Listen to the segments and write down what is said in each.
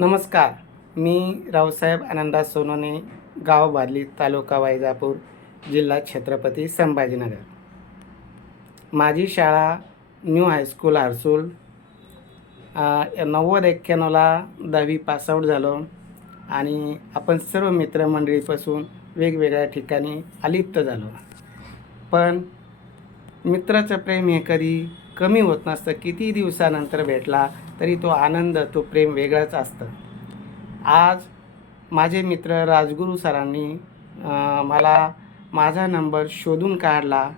नमस्कार. मी रावसाहेब आनंदा सोनोने गाव बादली तालुका वैजापूर जिल्हा छत्रपती संभाजीनगर. माझी शाळा न्यू हायस्कूल हर्सूल नव्वद एक्क्याण्णवला दहावी पासआउट झालो आणि आपण सर्व मित्रमंडळीपासून वेगवेगळ्या ठिकाणी अलिप्त झालो. पण मित्राचं प्रेम हे कधी कमी होत नसतं किती दिवसानंतर भेटला तरी तो आनंद तो प्रेम वेगळाच असतं. आज माझे मित्र राजगुरू सरांनी मला माझा नंबर शोधून काढला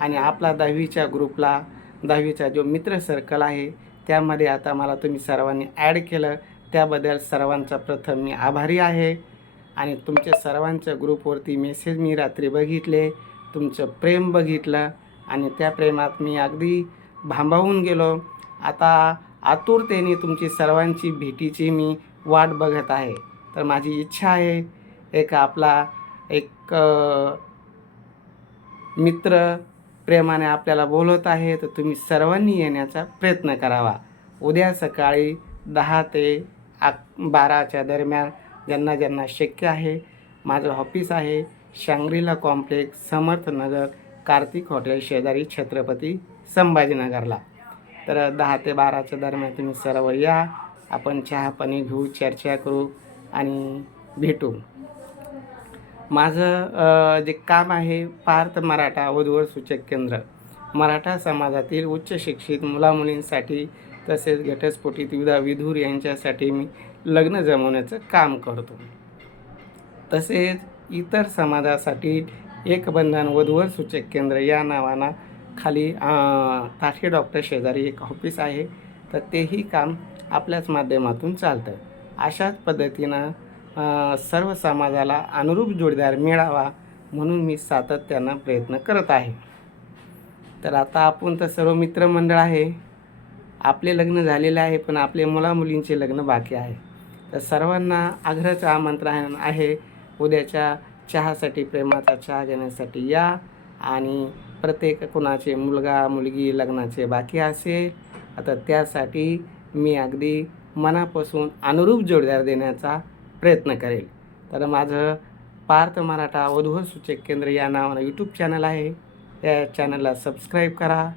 आणि आपला दहावीच्या ग्रुपला दहावीचा जो मित्र सर्कल आहे त्यामध्ये आता मला तुम्ही सर्वांनी ॲड केलं. त्याबद्दल सर्वांचा प्रथम मी आभारी आहे आणि तुमच्या सर्वांच्या ग्रुपवरती मेसेज मी रात्री बघितले तुमचं प्रेम बघितलं आणि त्या प्रेमात मी अगदी भांबावून गेलो. आता आतुरतेने तुमची सर्वांची भेटीची मी वाट बघत आहे. तर माझी इच्छा आहे एक आपला एक मित्र प्रेमाने आपल्याला बोलवत आहे तर तुम्ही सर्वांनी येण्याचा प्रयत्न करावा. उद्या सकाळी दहा ते आक बाराच्या दरम्यान ज्यांना ज्यांना शक्य आहे माझं ऑफिस आहे Shangrila complex Samarthnagar Kartik hotel शेजारी छत्रपती संभाजीनगरला. तर दहा ते बाराच्या दरम्यान तुम्ही सर्व या. आपण चहा पाणी घेऊ चर्चा करू आणि भेटू. माझं जे काम आहे पार्थ मराठा वधूवर सूचक केंद्र. मराठा समाजातील उच्च शिक्षित मुलामुलींसाठी तसेच घटस्फोटीत विधा विधूर यांच्यासाठी मी लग्न जमवण्याचं काम करतो. तसेच इतर समाजासाठी एक बंधन वधूवर सूचक केंद्र या नावानं खाली ताठी ताठे डॉक्टर शेजारी एक ऑफिस आहे. तर तेही काम आपल्याच माध्यमातून चालतं अशाच पद्धतीनं सर्व समाजाला अनुरूप जोडीदार मिळावा म्हणून मी सातत्यानं प्रयत्न करत आहे. तर आता आपण तर सर्व मित्रमंडळ आहे. आपले लग्न झालेले आहे पण आपले मुलामुलींचे लग्न बाकी आहे. तर सर्वांना आग्रहाचं आमंत्रण आहे उद्याच्या चहासाठी प्रेमाचा चहा घेण्यासाठी या. आणि प्रत्येक कुणाचे मुलगा मुलगी लग्नाचे बाकी असेल आता त्यासाठी मी अगदी मनापासून अनुरूप जोडदार देण्याचा प्रयत्न करेल. तर माझं पार्थ मराठा वधूवर सूचक केंद्र या नावानं यूट्यूब चॅनल आहे. त्या चॅनलला सबस्क्राईब करा.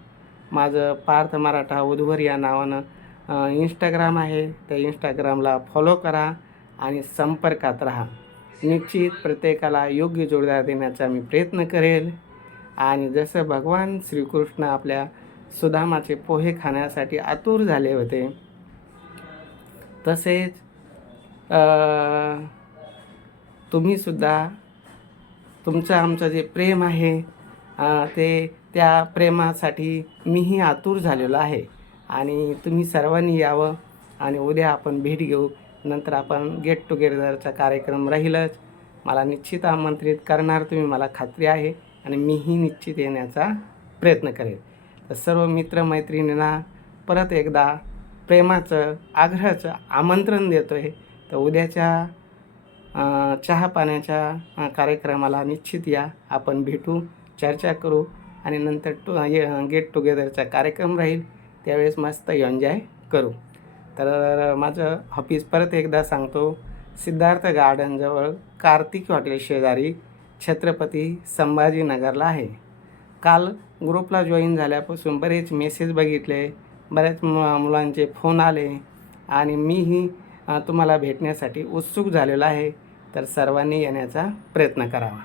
माझं पार्थ मराठा वधूवर या नावानं इंस्टाग्राम आहे. त्या इंस्टाग्रामला फॉलो करा आणि संपर्कात राहा. निश्चित प्रत्येकाला योग्य जोडदार देण्याचा मी प्रयत्न करेल. आणि जसं भगवान श्रीकृष्ण आपल्या सुदामाचे पोहे खाण्यासाठी आतुर झाले होते तसेच तुम्हीसुद्धा तुमचं आमचं जे प्रेम आहे ते त्या प्रेमासाठी मीही आतुर झालेलो आहे. आणि तुम्ही सर्वांनी यावं आणि उद्या आपण भेट घेऊ. नंतर आपण गेट टुगेदरचा कार्यक्रम राहीलच. मला निश्चित आमंत्रित करणार तुम्ही मला खात्री आहे. आणि मीही निश्चित येण्याचा प्रयत्न करेल तर सर्व मित्रमैत्रिणींना परत एकदा प्रेमाचं आग्रहाचं आमंत्रण देतो आहे तर उद्याच्या चहापाण्याच्या चहा पाण्याच्या कार्यक्रमाला निश्चित या. आपण भेटू चर्चा करू आणि नंतर टू गेट टुगेदरचा कार्यक्रम राहील. त्यावेळेस मस्त एन्जॉय करू. तर माझं ऑफिस परत एकदा सांगतो. सिद्धार्थ गार्डनजवळ कार्तिक हॉटेल शेजारी छत्रपती संभाजीनगरला आहे. काल ग्रुपला जॉईन झाल्यापासून बरेच मेसेज बघितले बऱ्याच मु मुलांचे फोन आले आणि मीही तुम्हाला भेटण्यासाठी उत्सुक झालेलो आहे. तर सर्वांनी येण्याचा प्रयत्न करावा.